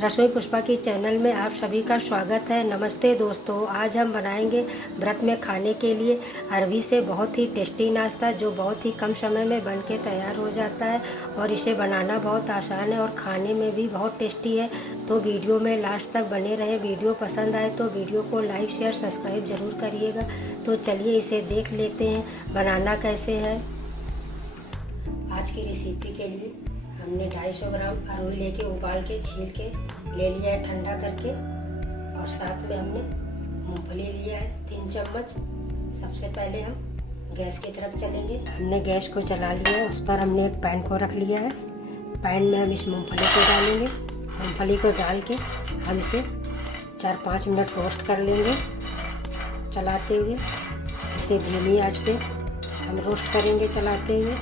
रसोई पुष्पा की चैनल में आप सभी का स्वागत है। नमस्ते दोस्तों, आज हम बनाएंगे व्रत में खाने के लिए अरवी से बहुत ही टेस्टी नाश्ता जो बहुत ही कम समय में बन के तैयार हो जाता है और इसे बनाना बहुत आसान है और खाने में भी बहुत टेस्टी है। तो वीडियो में लास्ट तक बने रहें। वीडियो पसंद आए तो वीडियो को लाइक शेयर सब्सक्राइब ज़रूर करिएगा। तो चलिए इसे देख लेते हैं बनाना कैसे है। आज की रेसिपी के लिए हमने 250 ग्राम अरवी लेके उबाल के छील के ले लिया है ठंडा करके, और साथ में हमने मूंगफली लिया है 3 चम्मच। सबसे पहले हम गैस की तरफ चलेंगे। हमने गैस को जला लिया है, उस पर हमने एक पैन को रख लिया है। पैन में हम इस मूंगफली को डालेंगे। मूंगफली को डाल के हम इसे 4-5 मिनट रोस्ट कर लेंगे चलाते हुए। इसे धीमी आंच पे हम रोस्ट करेंगे चलाते हुए,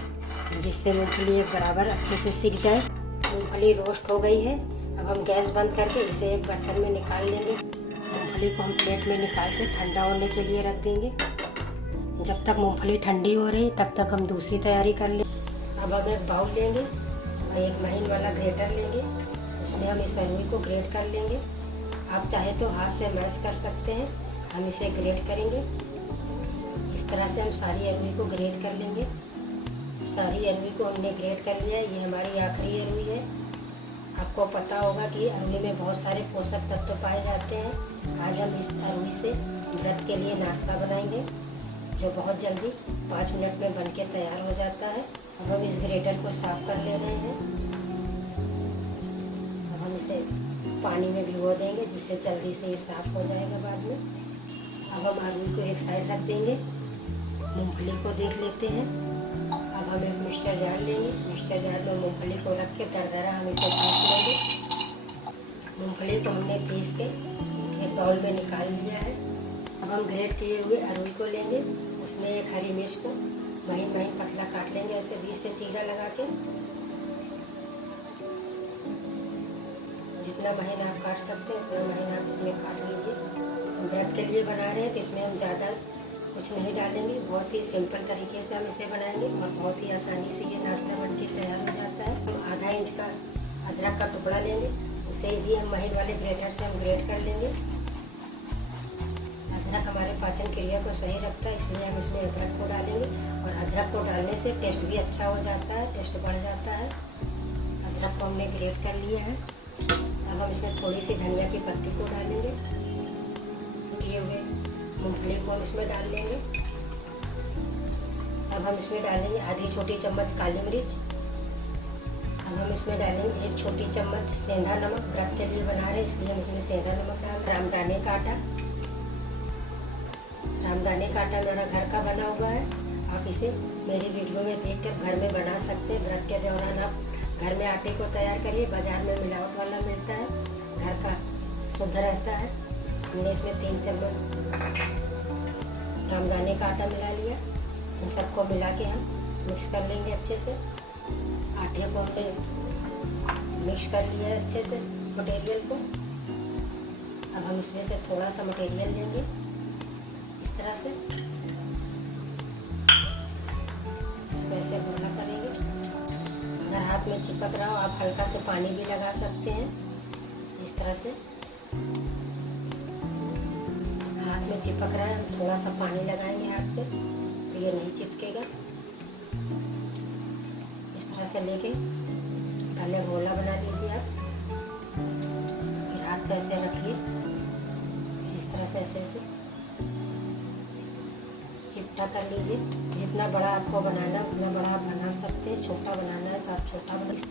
जिससे मूंगफली एक बराबर अच्छे से सिक जाए। मूंगफली रोस्ट हो गई है। अब हम गैस बंद करके इसे एक बर्तन में निकाल लेंगे। मूंगफली को हम प्लेट में निकाल के ठंडा होने के लिए रख देंगे। जब तक मूंगफली ठंडी हो रही तब तक हम दूसरी तैयारी कर लेंगे। अब हम एक बाउल लेंगे और एक महीन वाला ग्रेटर लेंगे। उसमें हम इस अरवी को ग्रेट कर लेंगे। आप चाहे तो हाथ से मैश कर सकते हैं। हम इसे ग्रेट करेंगे। इस तरह से हम सारी अरवी को ग्रेट कर लेंगे। सारी अरवी को हमने ग्रेट कर लिया है। ये हमारी आखिरी अरवी है। आपको पता होगा कि अरवी में बहुत सारे पोषक तत्व पाए जाते हैं। आज हम इस अरवी से व्रत के लिए नाश्ता बनाएंगे जो बहुत जल्दी 5 मिनट में बनके तैयार हो जाता है। अब हम इस ग्रेटर को साफ कर ले रहे हैं। अब हम इसे पानी में भिगो देंगे जिससे जल्दी से ये साफ हो जाएगा बाद में। अब हम अरवी को एक साइड रख देंगे। मूंगफली को देख लेते हैं। अब हम एक मिक्सचर जार लेंगे। मिक्सचर जार में मूंगफली को रख के दरदरा हम इसे पीस लेंगे। मूंगफली को हमने पीस के एक बाउल में निकाल लिया है। अब हम ग्रेट किए हुए अरवी को लेंगे। उसमें एक हरी मिर्च को महीन महीन पतला काट लेंगे, ऐसे बीच से चीरा लगा के। जितना महीन आप काट सकते हैं उतना महीन आप इसमें काट लीजिए। हम व्रत के लिए बना रहे हैं तो इसमें हम ज़्यादा कुछ नहीं डालेंगे। बहुत ही सिंपल तरीके से हम इसे बनाएंगे और बहुत ही आसानी से ये नाश्ता बनके तैयार हो जाता है। हम आधा इंच का अदरक का टुकड़ा लेंगे। उसे भी हम महीन वाले ग्रेटर से हम ग्रेट कर लेंगे। अदरक हमारे पाचन क्रिया को सही रखता है, इसलिए हम इसमें अदरक को डालेंगे। और अदरक को डालने से टेस्ट भी अच्छा हो जाता है, टेस्ट बढ़ जाता है। अदरक को हमने ग्रेट कर लिया है। अब हम इसमें थोड़ी सी धनिया की पत्ती को डालेंगे। किए हुए मूंगफली को हम इसमें डाल लेंगे। अब हम इसमें डालेंगे आधी छोटी चम्मच काली मिर्च। अब हम इसमें डालेंगे 1 छोटी चम्मच सेंधा नमक। व्रत के लिए बना रहे हैं इसलिए हम इसमें सेंधा नमक डाल। रामदाने का आटा। रामदाने का आटा मेरा घर का बना हुआ है। आप इसे मेरी वीडियो में देखकर घर में बना सकते हैं। व्रत के दौरान आप घर में आटे को तैयार करिए। बाजार में मिलावट वाला मिलता है, घर का शुद्ध रहता है। हमने इसमें 3 चम्मच रामदाने का आटा मिला लिया। इन सबको मिला के हम मिक्स कर लेंगे अच्छे से। आटे को हमने मिक्स कर लिया है अच्छे से मटेरियल को। अब हम इसमें से थोड़ा सा मटेरियल लेंगे इस तरह से। इसको ऐसे गोला करेंगे। अगर हाथ में चिपक रहा हो आप हल्का से पानी भी लगा सकते हैं। इस तरह से हाथ में चिपक रहा है, थोड़ा सा पानी लगाएंगे हाथ पे तो ये नहीं चिपकेगा। इस तरह से लेके पहले गोला बना लीजिए आप, फिर हाथ पे ऐसे रखिए, फिर इस तरह से ऐसे चिपटा कर लीजिए। जितना बड़ा आपको बनाना है उतना बड़ा आप बना सकते हैं। छोटा बनाना है तो आप छोटा बना। इस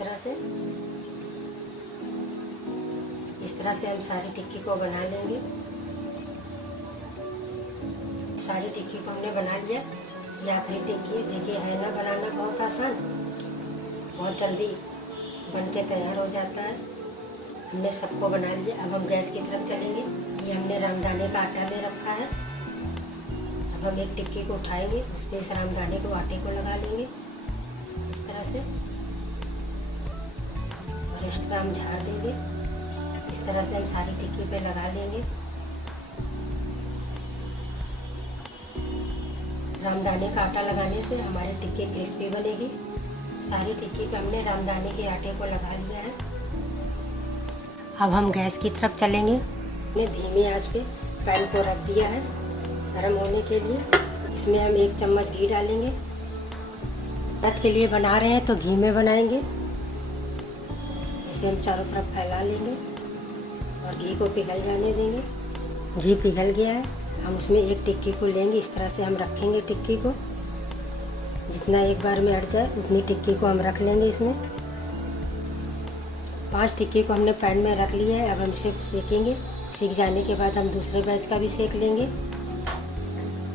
तरह से हम सारी टिक्की को बना लेंगे। सारी टिक्की को हमने बना लिया। ये आखिरी टिक्की देखिए, है ना बनाना बहुत आसान, बहुत जल्दी बन के तैयार हो जाता है। हमने सबको बना लिया। अब हम गैस की तरफ चलेंगे। ये हमने रामदाने का आटा ले रखा है। अब हम एक टिक्की को उठाएंगे, उस पर इस रामदाने को आटे को लगा लेंगे इस तरह से, और एक्स्ट्रा हम झाड़ देंगे। इस तरह से हम सारी टिक्की पे लगा लेंगे। रामदाने का आटा लगाने से हमारी टिक्की क्रिस्पी बनेगी। सारी टिक्की पे हमने रामदाने के आटे को लगा लिया है। अब हम गैस की तरफ चलेंगे। हमने धीमी आंच पे पैन को रख दिया है गर्म होने के लिए। इसमें हम 1 चम्मच घी डालेंगे। व्रत के लिए बना रहे हैं तो घी में बनाएंगे। इसे हम चारों तरफ फैला लेंगे और घी को पिघल जाने देंगे। घी पिघल गया है, हम उसमें एक टिक्की को लेंगे। इस तरह से हम रखेंगे टिक्की को, जितना एक बार में हट जाए उतनी टिक्की को हम रख लेंगे। इसमें 5 टिक्की को हमने पैन में रख लिया है। अब हम इसे सेकेंगे। सीख जाने के बाद हम दूसरे बैच का भी सेक लेंगे।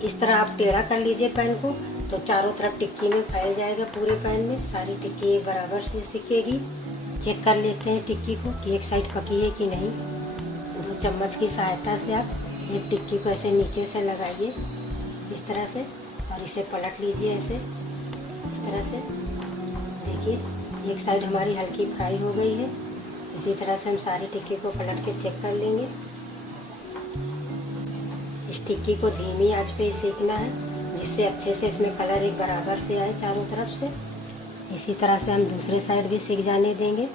इस तरह आप टेढ़ा कर लीजिए पैन को, तो चारों तरफ टिक्की में फैल जाएगा। पूरे पैन में सारी टिक्की एक बराबर से सिकेगी। चेक कर लेते हैं टिक्की को कि एक साइड पकी है कि नहीं। 2 चम्मच की सहायता से आप एक टिक्की को ऐसे नीचे से लगाइए इस तरह से, और इसे पलट लीजिए ऐसे इस तरह से। देखिए एक साइड हमारी हल्की फ्राई हो गई है। इसी तरह से हम सारी टिक्की को पलट के चेक कर लेंगे। इस टिक्की को धीमी आंच पे ही सेकना है, जिससे अच्छे से इसमें कलर एक बराबर से आए चारों तरफ से। इसी तरह से हम दूसरे साइड भी सेक जाने देंगे।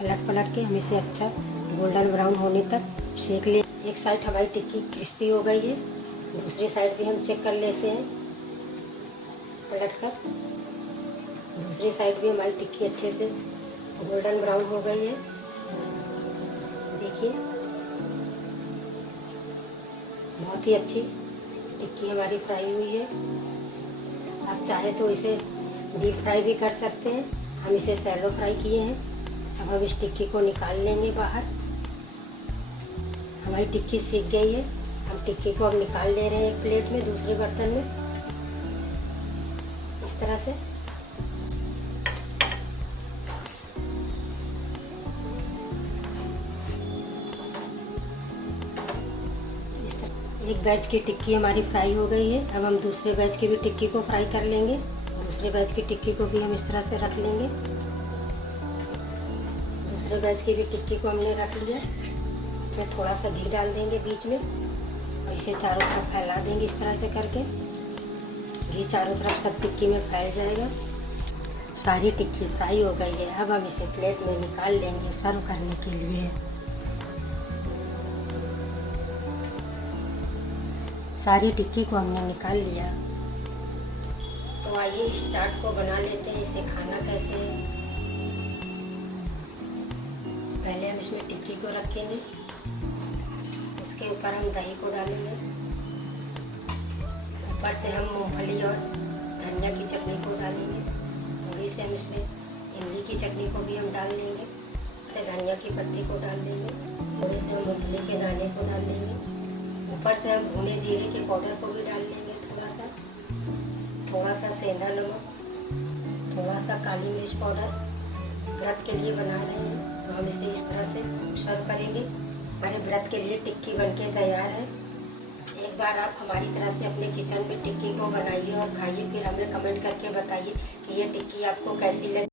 पलट पलट के हम इसे अच्छा गोल्डन ब्राउन होने तक सेक ले। एक साइड हमारी टिक्की क्रिस्पी हो गई है, दूसरी साइड भी हम चेक कर लेते हैं पलट कर। दूसरी साइड भी हमारी टिक्की अच्छे से गोल्डन ब्राउन हो गई है। देखिए बहुत ही अच्छी टिक्की हमारी फ्राई हुई है। आप चाहे तो इसे डीप फ्राई भी कर सकते हैं। हम इसे सैलो फ्राई किए हैं। अब हम इस टिक्की को निकाल लेंगे बाहर। हमारी टिक्की सीख गई है। हम टिक्की को अब निकाल ले रहे हैं एक प्लेट में, दूसरे बर्तन में इस तरह से। एक बैच की टिक्की हमारी फ्राई हो गई है। अब हम दूसरे बैच की भी टिक्की को फ्राई कर लेंगे। दूसरे बैच की टिक्की को भी हम इस तरह से रख लेंगे। दूसरे बैच की भी टिक्की को हमने रख लिया। इसमें थोड़ा सा घी डाल देंगे बीच में और इसे चारों तरफ फैला देंगे इस तरह से करके। घी चारों तरफ सब टिक्की में फैल जाएगा। सारी टिक्की फ्राई हो गई है। अब हम इसे प्लेट में निकाल लेंगे सर्व करने के लिए। सारी टिक्की को हमने निकाल लिया। तो आइए इस चाट को बना लेते हैं। इसे खाना कैसे है। पहले हम इसमें टिक्की को रखेंगे, उसके ऊपर हम दही को डालेंगे। ऊपर से हम मूंगफली और धनिया की चटनी को डालेंगे। थोड़ी से हम इसमें इमली की चटनी को भी हम डाल लेंगे। से धनिया की पत्ती को डाल लेंगे। थोड़े से हम मूंगफली के दाने को डाल लेंगे। ऊपर से हम भुने जीरे के पाउडर को भी डाल लेंगे। थोड़ा सा सेंधा नमक, थोड़ा सा काली मिर्च पाउडर। व्रत के लिए बना रहे हैं तो हम इसे इस तरह से सर्व करेंगे। हमारे व्रत के लिए टिक्की बनके तैयार है। एक बार आप हमारी तरह से अपने किचन में टिक्की को बनाइए और खाइए, फिर हमें कमेंट करके बताइए कि ये टिक्की आपको कैसी लगी।